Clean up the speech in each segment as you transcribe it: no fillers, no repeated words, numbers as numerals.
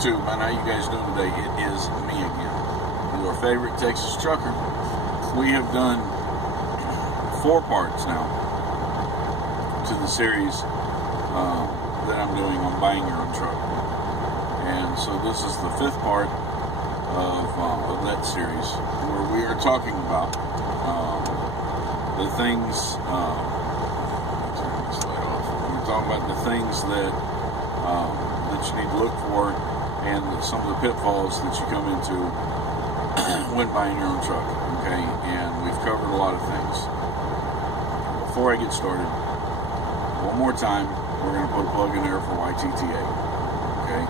YouTube, man, how you guys doing today? It is me again, your favorite Texas trucker. We have done 4 parts now to the series that I'm doing on buying your own truck, and so this is the 5th part of that series, where we are talking about the things. Turn this light off. We're talking about the things that you need to look for, and some of the pitfalls that you come into when buying your own truck. Okay, and we've covered a lot of things. Before I get started, one more time, we're going to put a plug in there for YTTA. Okay,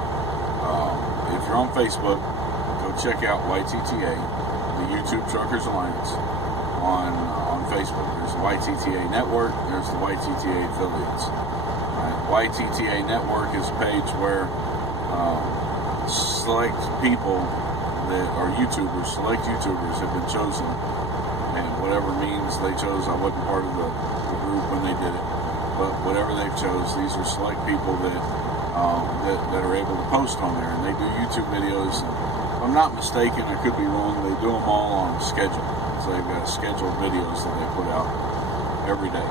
if you're on Facebook, go check out YTTA, the YouTube Truckers Alliance, on Facebook. There's the YTTA Network. There's the YTTA affiliates. YTTA Network is a page where select people that are YouTubers, select YouTubers have been chosen, and whatever means they chose, I wasn't part of the group when they did it, but whatever they've chose, these are select people that are able to post on there, and they do YouTube videos. And if I'm not mistaken, I could be wrong, they do them all on schedule, so they've got scheduled videos that they put out every day.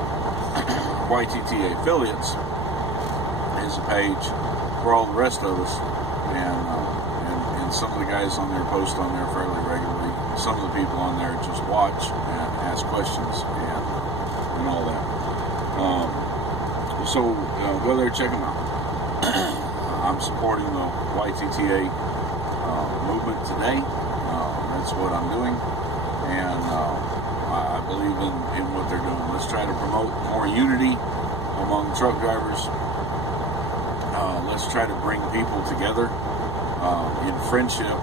YTTA Affiliates is a page for all the rest of us, and some of the guys on there post on there fairly regularly. Some of the people on there just watch and ask questions and all that. So go there, check them out. I'm supporting the YTTA movement today. That's what I'm doing, and I believe in what they're doing. Let's try to promote more unity among truck drivers. Let's try to bring people together in friendship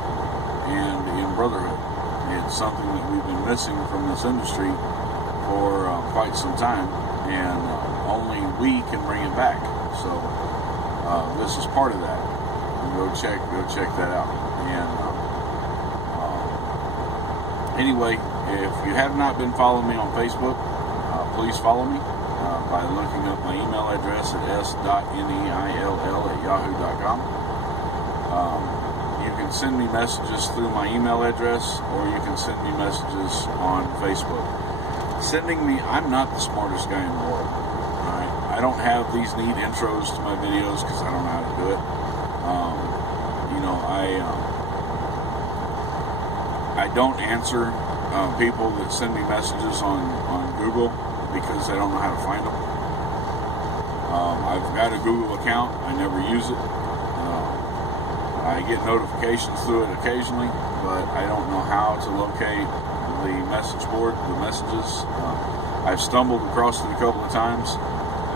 and in brotherhood. It's something that we've been missing from this industry for quite some time, and only we can bring it back. So this is part of that. Go check that out. And anyway, if you have not been following me on Facebook, please follow me by looking up my email address at s.neil@yahoo.com. You can send me messages through my email address, or you can send me messages on Facebook. I'm not the smartest guy in the world. Alright? I don't have these neat intros to my videos because I don't know how to do it. I don't answer people that send me messages on Google because I don't know how to find them. I've got a Google account. I never use it. I get notifications through it occasionally, but I don't know how to locate the message board, the messages. I've stumbled across it a couple of times,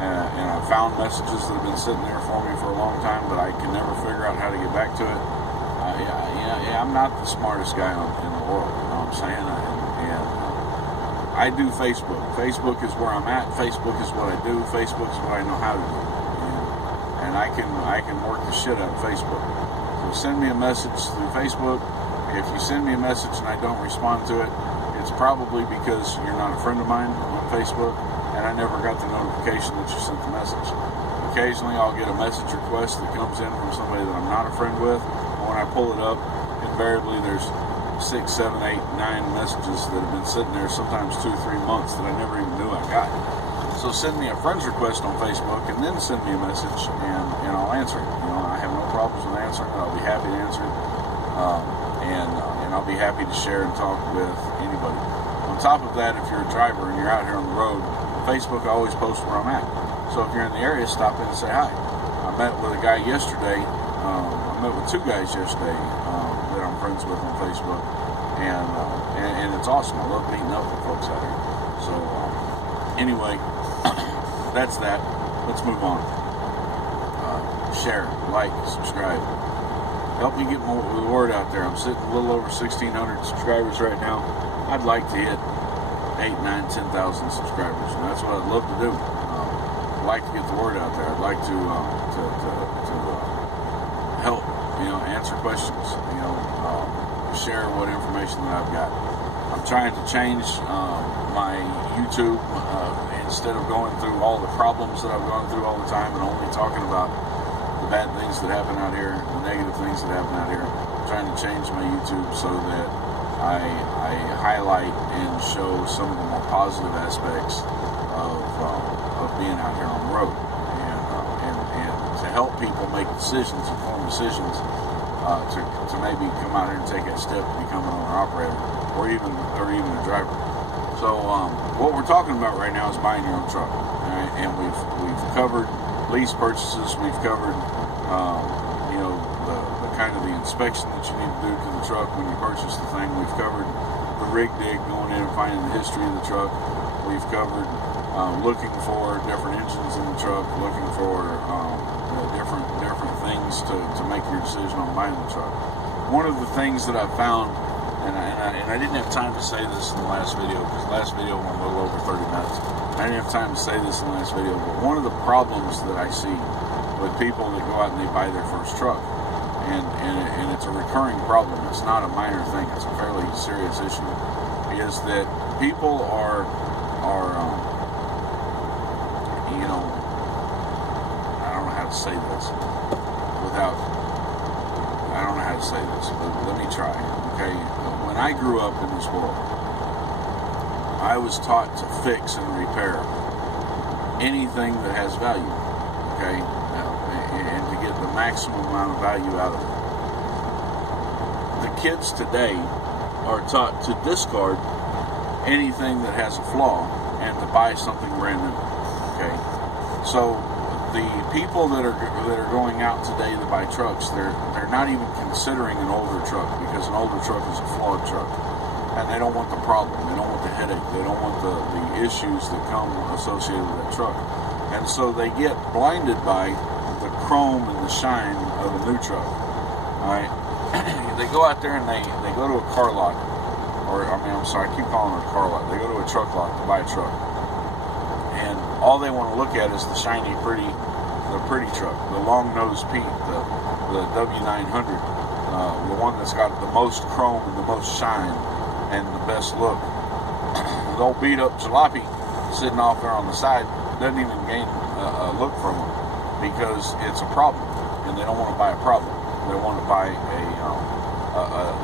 and I've found messages that have been sitting there for me for a long time, but I can never figure out how to get back to it. I'm not the smartest guy in the world, you know what I'm saying? I do Facebook. Facebook is where I'm at. Facebook is what I do. Facebook is what I know how to do. And I can work the shit out of Facebook. So send me a message through Facebook. If you send me a message and I don't respond to it, it's probably because you're not a friend of mine on Facebook, and I never got the notification that you sent the message. Occasionally I'll get a message request that comes in from somebody that I'm not a friend with, and when I pull it up, invariably there's 6, 7, 8, 9 messages that have been sitting there, sometimes 2, 3 months, that I never even knew I got. So send me a friend's request on Facebook, and then send me a message, and I'll answer it. You know, I have no problems with answering it. I'll be happy to answer it, and I'll be happy to share and talk with anybody. On top of that, if you're a driver and you're out here on the road, Facebook, I always post where I'm at. So if you're in the area, stop in and say hi. I met with a guy yesterday. I met with 2 guys yesterday that I'm friends with on Facebook, and it's awesome. I love meeting up with folks out here. So anyway, that's that. Let's move on. Share, like, subscribe. Help me get the word out there. I'm sitting a little over 1,600 subscribers right now. I'd like to hit 8, 9, 10,000 subscribers, and that's what I'd love to do. I'd like to get the word out there. I'd like to help, answer questions, share what information that I've got. I'm trying to change my YouTube instead of going through all the problems that I've gone through all the time and only talking about the bad things that happen out here, the negative things that having out here. I'm trying to change my YouTube so that I highlight and show some of the more positive aspects of being out here on the road, and to help people make decisions, informed decisions, to maybe come out here and take that step to become an owner-operator, or even a driver. So what we're talking about right now is buying your own truck, right? And we've covered lease purchases, we've covered the kind of the inspection that you need to do to the truck when you purchase the thing. We've covered the rig dig, going in and finding the history of the truck. We've covered looking for different engines in the truck, looking for different things to make your decision on buying the truck. One of the things that I've found, and I didn't have time to say this in the last video, because the last video went a little over 30 minutes. I didn't have time to say this in the last video, but one of the problems that I see with people that go out and they buy their first truck, and it's a recurring problem, it's not a minor thing, it's a fairly serious issue, is that people are I don't know how to say this but let me try, okay? When I grew up in this world, I was taught to fix and repair anything that has value, okay? And to get the maximum amount of value out of it. The kids today are taught to discard anything that has a flaw and to buy something brand new, okay? So the people that are going out today to buy trucks, they're not even considering an older truck, because an older truck is a flawed truck, and they don't want the problem, they don't want the headache, they don't want the issues that come associated with that truck, and so they get blinded by the chrome and the shine of a new truck. All right, they go out there and they go to a car lot, I keep calling it a car lot. They go to a truck lot to buy a truck, and all they want to look at is the shiny, pretty truck, the long-nosed Pete, the W900, the one that's got the most chrome and the most shine and the best look. The old beat-up jalopy sitting off there on the side doesn't even gain a look from them, because it's a problem, and they don't want to buy a problem. They want to buy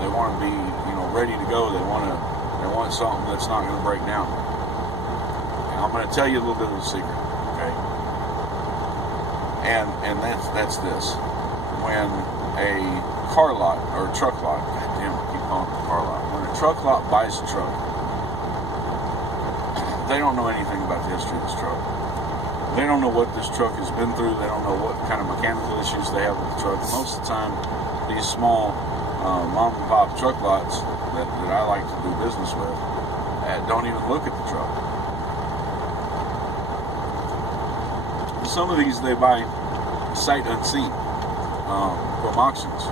they want to be ready to go. They want something that's not going to break down. And I'm going to tell you a little bit of a secret, okay? And that's this. When a car lot or a truck lot, goddamn, I keep calling it a car lot. When a truck lot buys a truck, they don't know anything about the history of this truck. They don't know what this truck has been through. They don't know what kind of mechanical issues they have with the truck. Most of the time, these small mom and pop truck lots that I like to do business with don't even look at the truck. Some of these they buy sight unseen from auctions,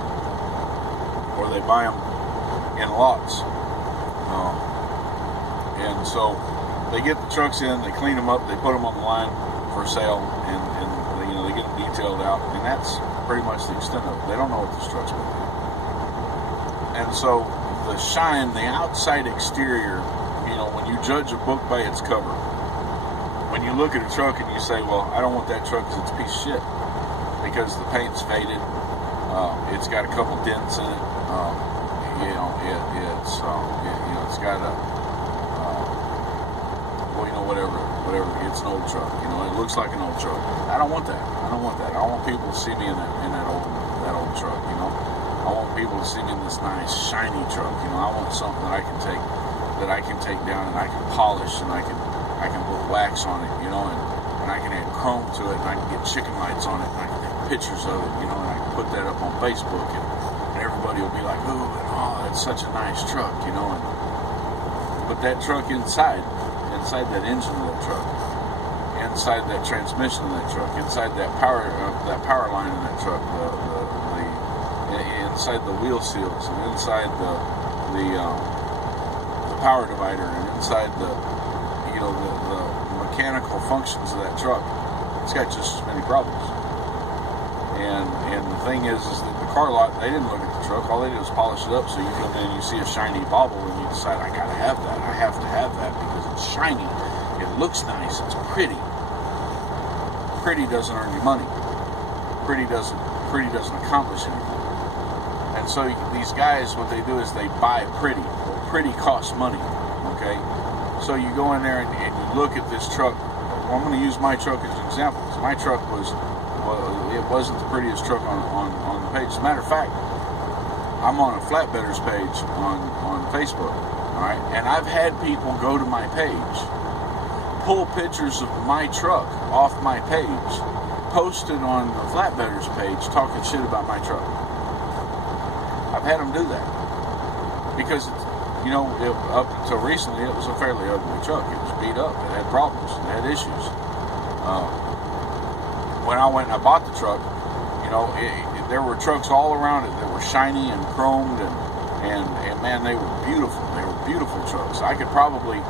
or they buy them in lots, and so they get the trucks in, they clean them up, they put them on the line for sale, and they get them detailed out, and that's pretty much the extent of it. They don't know what this truck's been through. And so the shine, the outside exterior, when you judge a book by its cover, when you look at a truck and you say, well, I don't want that truck because it's a piece of shit, because the paint's faded, it's got a couple dents in it, it's got a whatever, it's an old truck, it looks like an old truck. I don't want that. I don't want people to see me in that old truck, I want people to see me in this nice shiny truck, I want something that I can take down and I can polish, and I can put wax on it, and I can add chrome to it, and I can get chicken lights on it, and I can take pictures of it, and I can put that up on Facebook, and everybody will be like, oh, that's such a nice truck, but that truck inside that engine of that truck, inside that transmission of that truck, inside that power line of that truck, inside the wheel seals, and inside the power divider, and inside the mechanical functions of that truck, it's got just as many problems. And the thing is that the car lot, they didn't look at the truck. All they did was polish it up. So you come in, you see a shiny bauble, and you decide, I gotta have that. I have to have that because it's shiny. It looks nice. It's pretty. Pretty doesn't earn you money. Pretty doesn't accomplish anything. And so these guys, what they do is they buy pretty. Well, pretty costs money, okay? So you go in there and you look at this truck. Well, I'm going to use my truck as an example, because my truck it wasn't the prettiest truck on the page. As a matter of fact, I'm on a Flatbedders page on Facebook, all right? And I've had people go to my page, pull pictures of my truck off my page, post it on the Flatbedders page, talking shit about my truck. I've had them do that because, up until recently, it was a fairly ugly truck. It was beat up. It had problems. It had issues. When I went and I bought the truck, there were trucks all around it that were shiny and chromed, and man, they were beautiful. They were beautiful trucks. I could probably,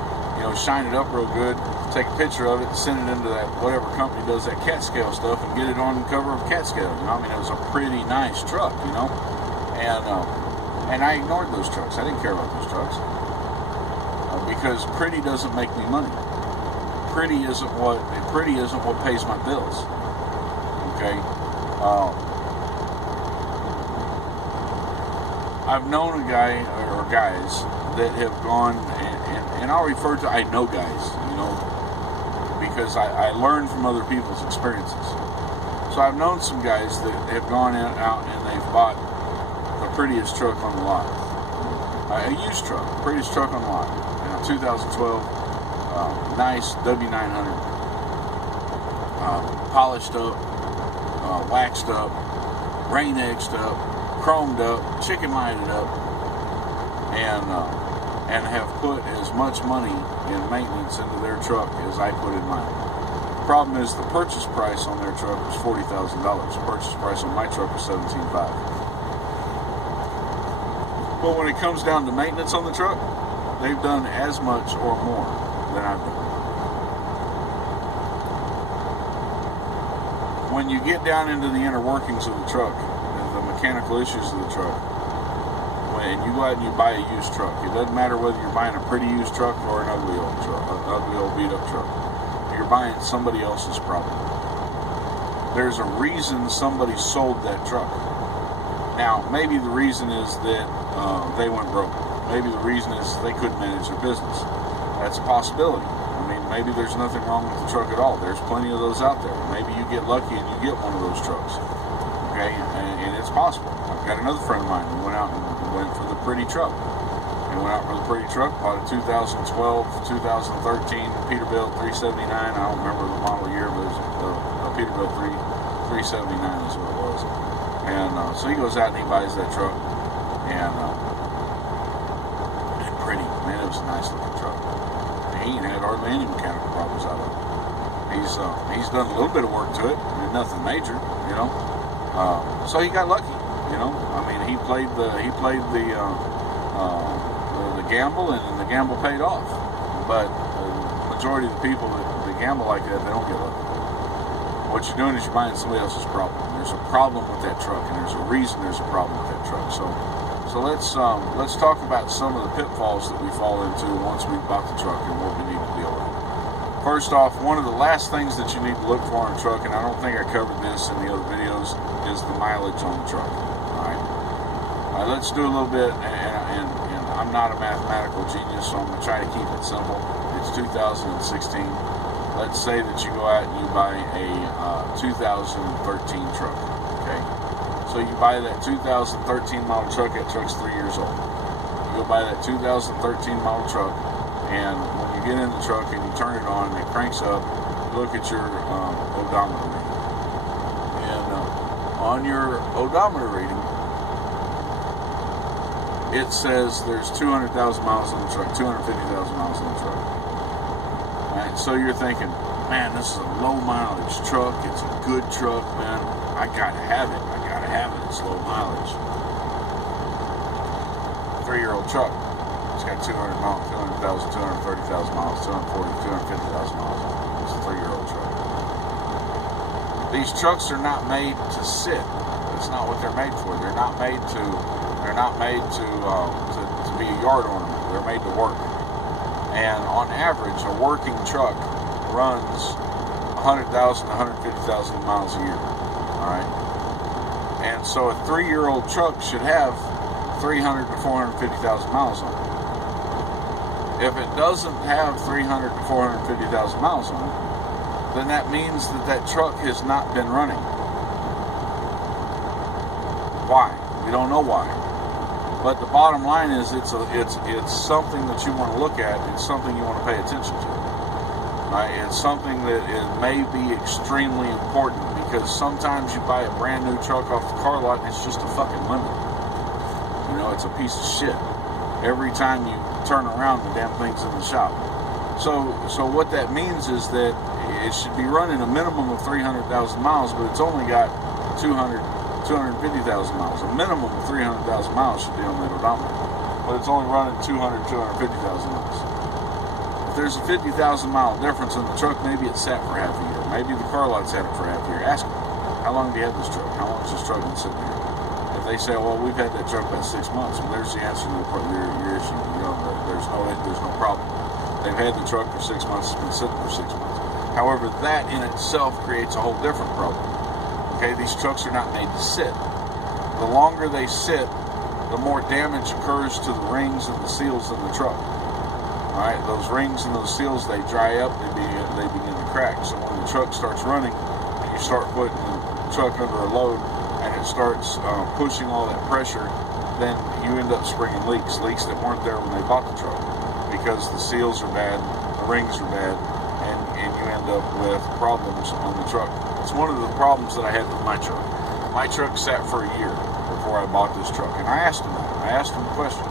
shine it up real good, take a picture of it, send it into that whatever company does that cat scale stuff, and get it on the cover of cat scale. It was a pretty nice truck, and I ignored those trucks. I didn't care about those trucks because pretty doesn't make me money. Pretty isn't what pays my bills. Okay. I've known a guy or guys that have gone, and I'll refer to, I know guys, because I learn from other people's experiences. So I've known some guys that have gone out and they've bought the prettiest truck on the lot. A used truck, prettiest truck on the lot. 2012, nice W900, polished up, waxed up, rain edged up, chromed up, chicken lighted up, and have put as much money in maintenance into their truck as I put in mine. The problem is the purchase price on their truck was $40,000. The purchase price on my truck was $17,500. But when it comes down to maintenance on the truck, they've done as much or more than I've done. When you get down into the inner workings of the truck, the mechanical issues of the truck, when you go out and you buy a used truck, it doesn't matter whether you're buying a pretty used truck or an ugly old truck, an ugly old beat up truck. You're buying somebody else's problem. There's a reason somebody sold that truck. Now, maybe the reason is that they went broke. Maybe the reason is they couldn't manage their business. That's a possibility. Maybe there's nothing wrong with the truck at all. There's plenty of those out there. Maybe you get lucky and you get one of those trucks. Okay, and it's possible. I've got another friend of mine who went out and went for the pretty truck. He went out for the pretty truck, bought a 2012, 2013 Peterbilt 379. I don't remember the model year, but it was a Peterbilt 379 is what it was. And so he goes out and he buys that truck, and pretty, man, it was a nice looking truck. He ain't had hardly any mechanical problems out of it. He's done a little bit of work to it, nothing major, so he got lucky, he played the gamble, and the gamble paid off. But the majority of the people that gamble like that, they don't get lucky. What you're doing is you're buying somebody else's problem. There's a problem with that truck, and there's a reason there's a problem with that truck. So let's talk about some of the pitfalls that we fall into once we've bought the truck and what we need to deal with. First off, one of the last things that you need to look for on a truck, and I don't think I covered this in the other videos, is the mileage on the truck. All right, let's do a little bit, and I'm not a mathematical genius, so I'm going to try to keep it simple. It's 2016. Let's say that you go out and you buy a 2013 truck. Okay. So you buy that 2013 model truck, that truck's 3 years old. You go buy that 2013 model truck, and when you get in the truck and you turn it on and it cranks up, look at your odometer reading. And on your odometer reading, it says there's 200,000 miles on the truck, 250,000 miles on the truck. And so you're thinking, man, this is a low mileage truck, it's a good truck, man, I gotta have it. It's low mileage. 3-year-old truck. It's got 200,000, 230,000 miles, 240,000, 250,000 miles on it. It's a 3-year-old truck. These trucks are not made to sit. That's not what they're made for. They're not made to be a yard ornament. They're made to work. And on average, a working truck runs 100,000 to 150,000 miles a year. All right. And so a 3-year-old truck should have 300 to 450,000 miles on it. If it doesn't have 300 to 450,000 miles on it, then that means that that truck has not been running. Why? We don't know why. But the bottom line is it's something that you want to look at. It's something you want to pay attention to. Right? It's something that it may be extremely important, because sometimes you buy a brand new truck off the car lot and it's just a fucking lemon. You know, it's a piece of shit. Every time you turn around, the damn thing's in the shop. So what that means is that it should be running a minimum of 300,000 miles, but it's only got 250,000 miles. A minimum of 300,000 miles should be on that odometer, but it's only running 250,000 miles. If there's a 50,000 mile difference in the truck, maybe it sat for half a year. Maybe the car lot sat it for half a year. Ask them, how long do you have this truck? How long has this truck been sitting here? If they say, well, we've had that truck about 6 months, well, there's the answer to your issue. You know, there's no problem. They've had the truck for 6 months. It's been sitting for 6 months. However, that in itself creates a whole different problem. Okay, these trucks are not made to sit. The longer they sit, the more damage occurs to the rings and the seals in the truck. Alright, those rings and those seals, they dry up, they begin to crack. So when the truck starts running and you start putting the truck under a load and it starts pushing all that pressure, then you end up springing leaks that weren't there when they bought the truck, because the seals are bad, the rings are bad, and you end up with problems on the truck. It's one of the problems that I had with my truck. My truck sat for a year before I bought this truck, and I asked them that. I asked them the question,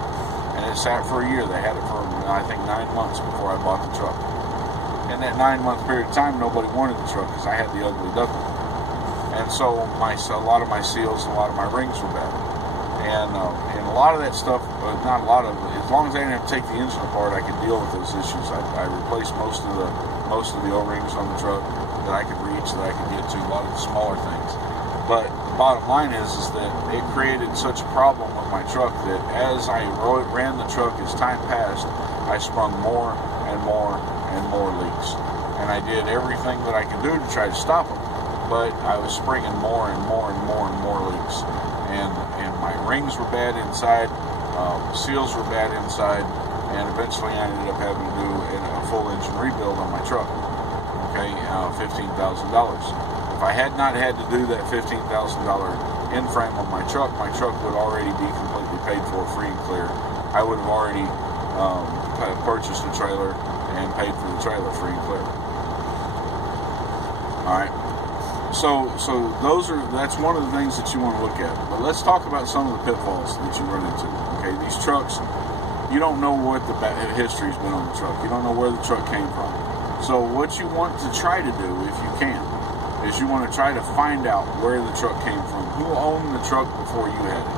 and it sat for a year. They had it for, I think, 9 months before I bought the truck. In that 9-month period of time, nobody wanted the truck because I had the ugly duckling. And so a lot of my seals and a lot of my rings were bad. And a lot of that stuff, not a lot of it, as long as I didn't have to take the engine apart, I could deal with those issues. I replaced most of the O-rings on the truck that I could reach, that I could get to, a lot of the smaller things. But the bottom line is that it created such a problem with my truck that as I ran the truck, as time passed, I sprung more and more and more leaks. And I did everything that I could do to try to stop them, but I was springing more and more and more and more leaks. And my rings were bad inside, seals were bad inside, and eventually I ended up having to do a full engine rebuild on my truck. Okay, $15,000. If I had not had to do that $15,000 in-frame on my truck would already be completely paid for, free and clear. I would have already purchased a trailer and paid for the trailer free and clear. Alright, so that's one of the things that you want to look at. But let's talk about some of the pitfalls that you run into. Okay, these trucks, you don't know what the history's been on the truck. You don't know where the truck came from. So what you want to try to do, if you can, is you want to try to find out where the truck came from. Who owned the truck before you had it?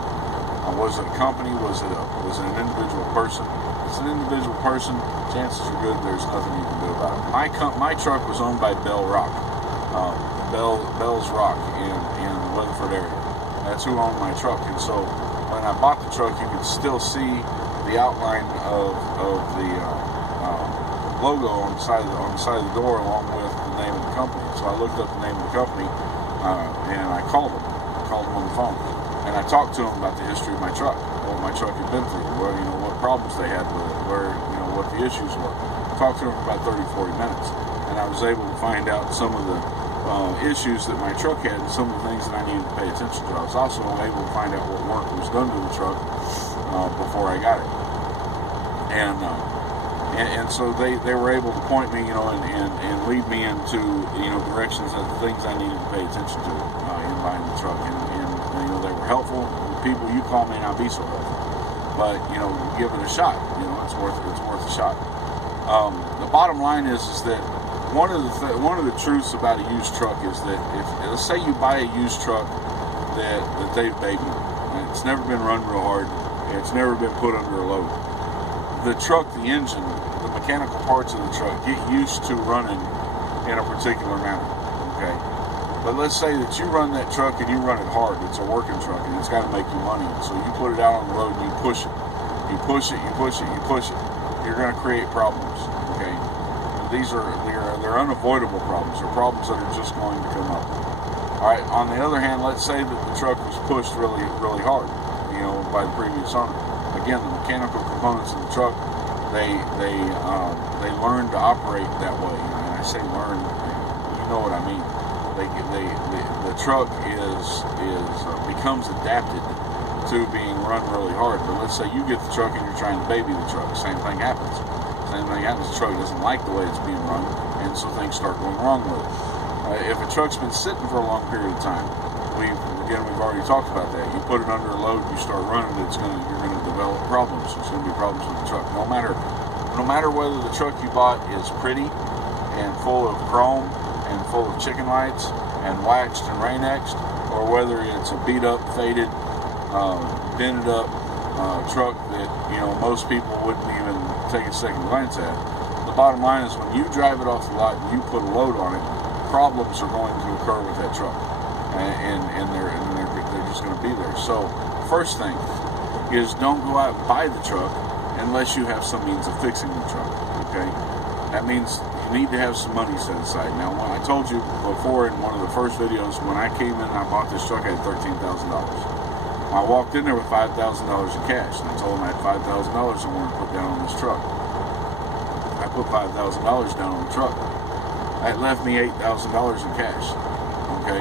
Was it a company? Was it an individual person? If it's an individual person, chances are good there's nothing you can do about it. My truck was owned by Bell Rock, Bell's Rock in the Weatherford area. That's who owned my truck. And so when I bought the truck, you could still see the outline of the logo on the side of the door, along with the name of the company. So I looked up the name of the company and I called them. On the phone, and I talked to them about the history of my truck, what my truck had been through, what problems they had with it, what the issues were. I talked to them for about 30-40 minutes, and I was able to find out some of the issues that my truck had and some of the things that I needed to pay attention to. I was also able to find out what work was done to the truck before I got it, and so they were able to point me, and lead me into directions of the things I needed to pay attention to in buying the truck, and they were helpful. The people you call may not be so helpful, but give it a shot. It's worth a shot. The bottom line is that one of the truths about a used truck is that if let's say you buy a used truck that they've babied, and it's never been run real hard, and it's never been put under a load, the truck, the engine, the mechanical parts of the truck get used to running in a particular manner. Okay, but let's say that you run that truck and you run it hard. It's a working truck and it's got to make you money. So you put it out on the road and you push it. You push it, you push it, you push it. You're going to create problems. Okay, they're unavoidable problems. They're problems that are just going to come up. All right. On the other hand, let's say that the truck was pushed really, really hard, by the previous owner. Again, the mechanical components of the truck, they learn to operate that way. And I say learn, you know what I mean. The truck becomes adapted to being run really hard. But let's say you get the truck and you're trying to baby the truck. Same thing happens. The truck doesn't like the way it's being run, and so things start going wrong with it. If a truck's been sitting for a long period of time, we've already talked about that. You put it under a load, you start running it, you're gonna develop problems. There's gonna be problems with the truck. No matter whether the truck you bought is pretty and full of chrome and full of chicken lights and waxed and rain-exed, or whether it's a beat up, faded, dented up truck that most people wouldn't even take a second glance at. The bottom line is, when you drive it off the lot and you put a load on it, problems are going to occur with that truck, and they're just going to be there. So first thing is, don't go out and buy the truck unless you have some means of fixing the truck. Okay, that means you need to have some money set aside. Now, when I told you before in one of the first videos, when I came in and I bought this truck, I had $13,000. I walked in there with $5,000 in cash, and I told them I had $5,000 I wanted to put down on this truck. I put $5,000 down on the truck. That left me $8,000 in cash. Okay.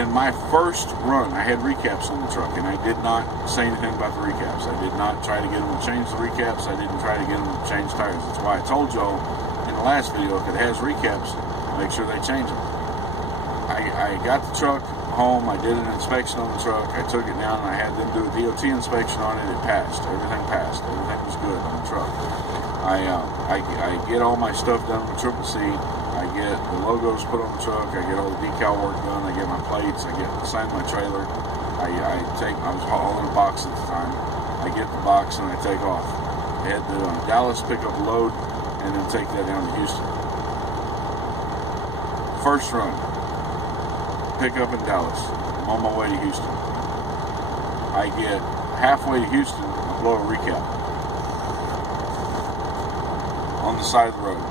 In my first run, I had recaps on the truck, and I did not say anything about the recaps. I did not try to get them to change the recaps. I didn't try to get them to change tires. That's why I told y'all in the last video, if it has recaps, make sure they change them. I got the truck home. I did an inspection on the truck. I took it down, and I had them do a DOT inspection on it. It passed. Everything passed. Everything was good on the truck. I get all my stuff done with Triple C. I get the logos put on the truck. I get all the decal work done. I get my plates. I sign my trailer. I was hauling a box at the time. I get the box and I take off. I head to Dallas, pick up a load, and then take that down to Houston. First run, pick up in Dallas. I'm on my way to Houston. I get halfway to Houston, I blow a recap on the side of the road.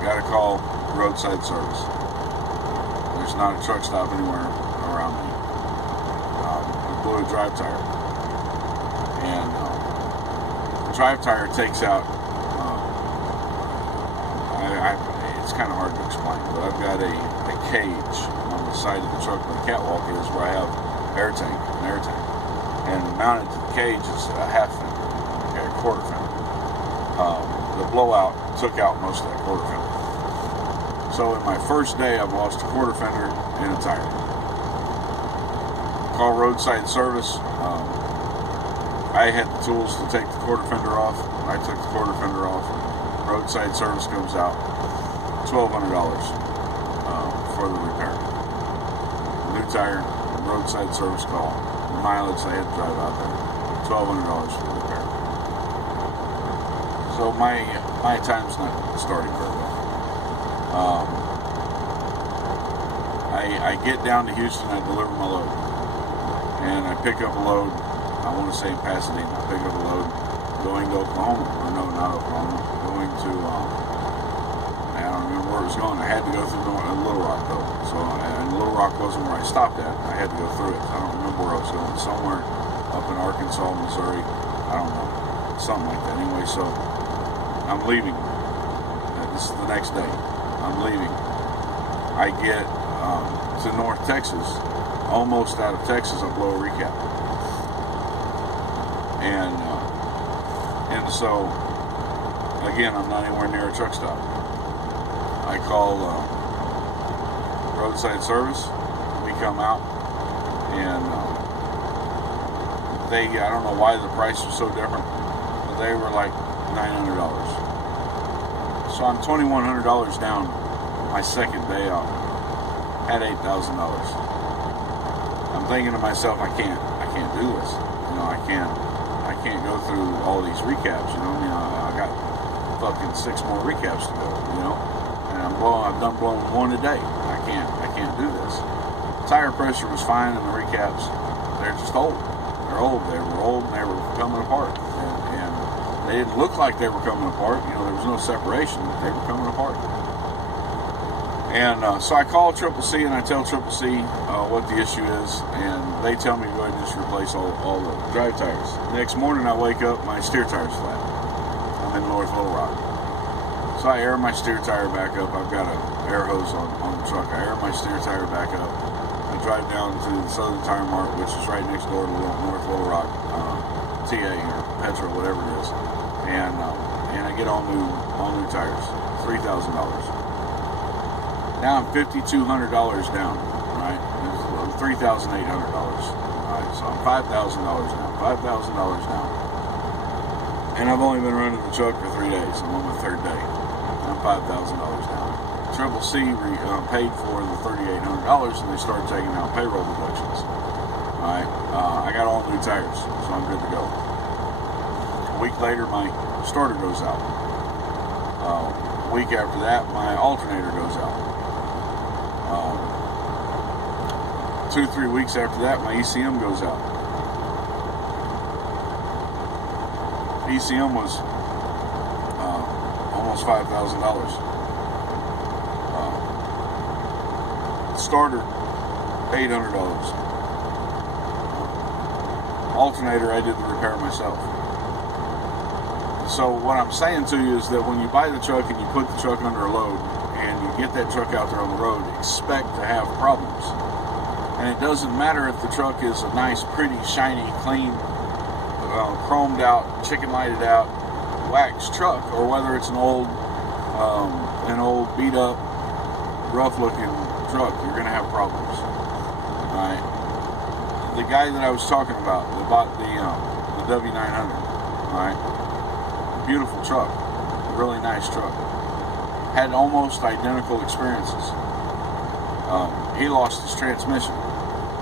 Gotta call roadside service. There's not a truck stop anywhere around me. I blew a drive tire. And the drive tire takes out, it's kind of hard to explain, but I've got a cage on the side of the truck where the catwalk is, where I have an air tank. And mounted to the cage is a half fender, okay, a quarter fender. The blowout took out most of that quarter fender. So in my first day, I've lost a quarter fender and a tire. Call roadside service. I had the tools to take the quarter fender off. I took the quarter fender off. Roadside service comes out, $1,200 for the repair. New tire, roadside service call. The mileage I had to drive out there, $1,200 for the repair. So my time's not starting very well. I get down to Houston, I deliver my load, and I pick up a load. I want to say in Pasadena. I pick up a load going to Oklahoma, or no, not Oklahoma, going to I don't remember where it was going. I had to go through Little Rock though, so and Little Rock wasn't where I stopped at. I had to go through it. I don't remember where I was going. Somewhere up in Arkansas, Missouri. I don't know, something like that. Anyway, so I'm leaving. This is the next day. I'm leaving. I get to North Texas, almost out of Texas. I blow a recap, and so again, I'm not anywhere near a truck stop. I call roadside service. We come out, and I don't know why the price was so different, but they were like $900. So I'm $2,100 down my second day out at $8,000. I'm thinking to myself, I can't do this. I can't go through all these recaps. I got fucking 6 more recaps to go. And I've done blowing one a day. I can't do this. Tire pressure was fine, and the recaps, they're just old. They're old. They were old, and they were coming apart. And they didn't look like they were coming apart. There was no separation. They were coming apart. And so I call CCC and I tell CCC what the issue is, and they tell me to go ahead and just replace all the drive tires. Next morning I wake up, my steer tire's flat. I'm in North Little Rock. So I air my steer tire back up. I've got an air hose on the truck. I air my steer tire back up. I drive down to the Southern Tire Mart, which is right next door to North Little Rock, TA or Petra, whatever it is, and I get all new tires, $3,000. Now I'm $5,200 down, right? It's $3,800. Right, so I'm $5,000 now. $5,000 now. And I've only been running the truck for 3 days. I'm on my third day. I'm $5,000 down. CCC paid for the $3,800, and they started taking out payroll deductions. All right, I got all new tires, so I'm good to go. A week later, my starter goes out. A week after that, my alternator goes out. 2-3 weeks after that, my ECM goes out. ECM was almost $5,000. Starter, $800. Alternator, I did the repair myself. So what I'm saying to you is that when you buy the truck and you put the truck under a load and you get that truck out there on the road, expect to have problems. And it doesn't matter if the truck is a nice, pretty, shiny, clean, chromed out, chicken lighted out, wax truck, or whether it's an old beat up, rough looking truck. You're going to have problems. All right. The guy that I was talking about that bought the W900, all right, beautiful truck, really nice truck, had almost identical experiences. He lost his transmission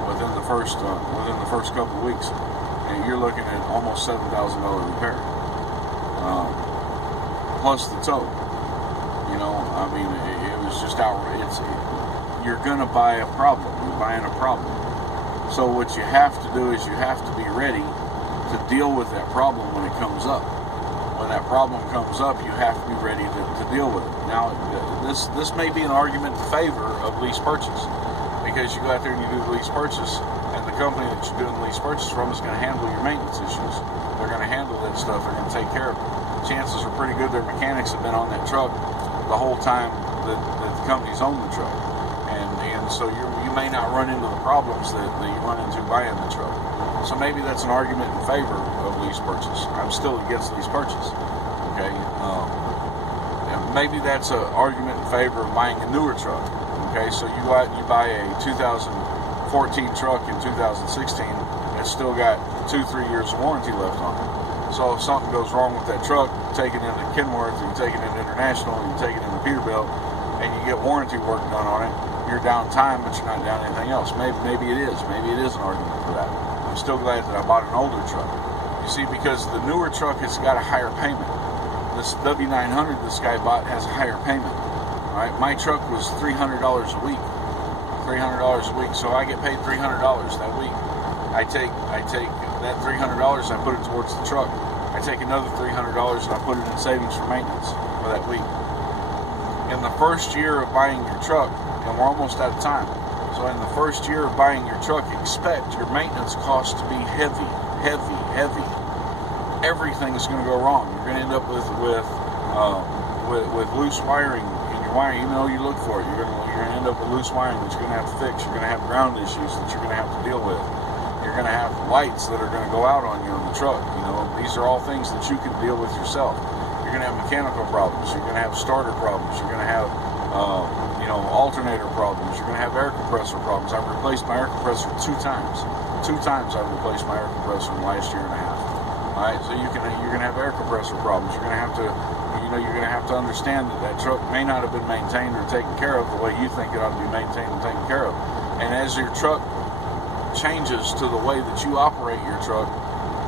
within the first couple of weeks, and you're looking at almost $7,000 repair, plus the tow. You know, I mean, it was just outrageous. You're gonna buy a problem. You're buying a problem. So what you have to do is you have to be ready to deal with that problem when it comes up. When that problem comes up, you have to be ready to deal with it. Now, this may be an argument in favor of lease purchase, because you go out there and you do the lease purchase, and the company that you're doing the lease purchase from is going to handle your maintenance issues. They're going to handle that stuff. They're going to take care of it. Chances are pretty good their mechanics have been on that truck the whole time that the company's owned the truck, and so you may not run into the problems that you run into buying the truck. So maybe that's an argument in favor of lease purchase. I'm still against lease purchase. Okay, and maybe that's an argument in favor of buying a newer truck. Okay, so you go out and you buy a 2014 truck in 2016. It's still got 2-3 years of warranty left on it. So if something goes wrong with that truck, you take it into Kenworth, you take it into International, you take it into Peterbilt, and you get warranty work done on it, you're down time, but you're not down anything else. Maybe it is. Maybe it is an argument for that. I'm still glad that I bought an older truck. You see, because the newer truck has got a higher payment. This W900 this guy bought has a higher payment. All right, my truck was $300 a week. $300 a week, so I get paid $300 that week. I take that $300, I put it towards the truck. I take another $300 and I put it in savings for maintenance for that week. In the first year of buying your truck, and we're almost out of time, so in the first year of buying your truck, expect your maintenance costs to be heavy. Everything is going to go wrong. You're going to end up with loose wiring in your wiring, even though you look for it. You're going to end up with loose wiring that you're going to have to fix. You're going to have ground issues that you're going to have to deal with. You're going to have lights that are going to go out on you on the truck. You know, these are all things that you can deal with yourself. You're going to have mechanical problems. You're going to have starter problems. You're going to have, alternator problems. You're going to have air compressor problems. I've replaced my air compressor 2 times. 2 times I've replaced my air compressor in the last year and a half. All right, so you're going to have air compressor problems. You're going to have to understand that truck may not have been maintained or taken care of the way you think it ought to be maintained and taken care of. And as your truck changes to the way that you operate your truck,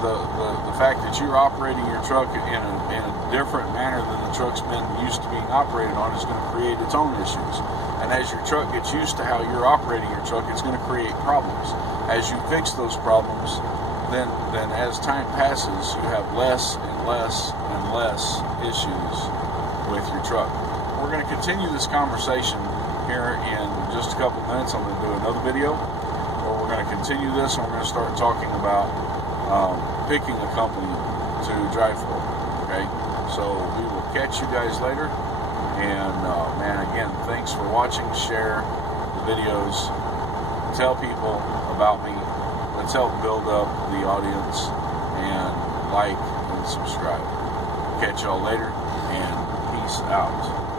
the fact that you're operating your truck in a different manner than the truck's been used to being operated on is going to create its own issues. And as your truck gets used to how you're operating your truck, it's going to create problems. As you fix those problems, then as time passes, you have less and less and less issues with your truck. We're going to continue this conversation here in just a couple minutes, I'm going to do another video where we're going to continue this, and we're going to start talking about picking a company to drive for. Okay, so we will catch you guys later. And man, again, thanks for watching. Share the videos. Tell people about me. Let's help build up the audience, and like and subscribe. Catch y'all later, and peace out.